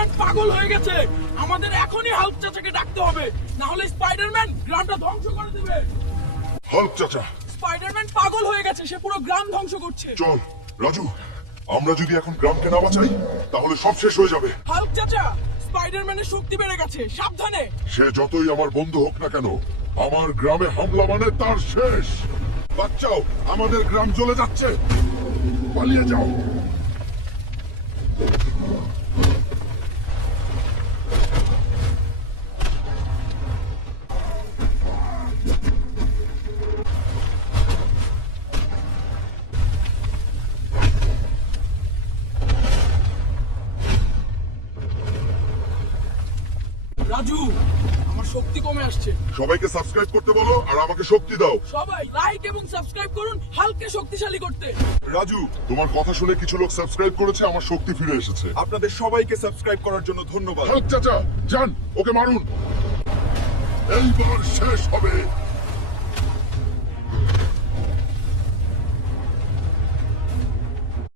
Spiderman পাগল হয়ে গেছে। আমাদের এখনই হাল্ক চাচাকে ডাকতে হবে, না হলে স্পাইডারম্যান গ্রামটা ধ্বংস করে দেবে। হাল্ক চাচা, স্পাইডারম্যান পাগল হয়ে গেছে, সে পুরো গ্রাম ধ্বংস করছে। চল রাজু, আমরা যদি এখন গ্রামকে না বাঁচাই তাহলে সব শেষ হয়ে যাবে। হাল্ক চাচা, স্পাইডারম্যানের শক্তি বেড়ে গেছে, সাবধানে। সে যতই আমার বন্ধু হোক না কেন, আমার গ্রামে হামলা মানে তার শেষ। বাচ্চাও, আমাদের গ্রাম জ্বলে যাচ্ছে, পালিয়ে যাও। রাজু, আমার শক্তি কমে আসছে। সবাইকে সাবস্ক্রাইব করতে বলো আর আমাকে শক্তি দাও। সবাই লাইক এবং সাবস্ক্রাইব করুন হাল্ককে শক্তিশালী করতে। রাজু, তোমার কথা শুনে কিছু লোক সাবস্ক্রাইব করেছে, আমার শক্তি ফিরে এসেছে। আপনাদের সবাইকে সাবস্ক্রাইব করার জন্য ধন্যবাদ। হাল্ক চাচা, যান ওকে মারুন, এইবার শেষ হবে।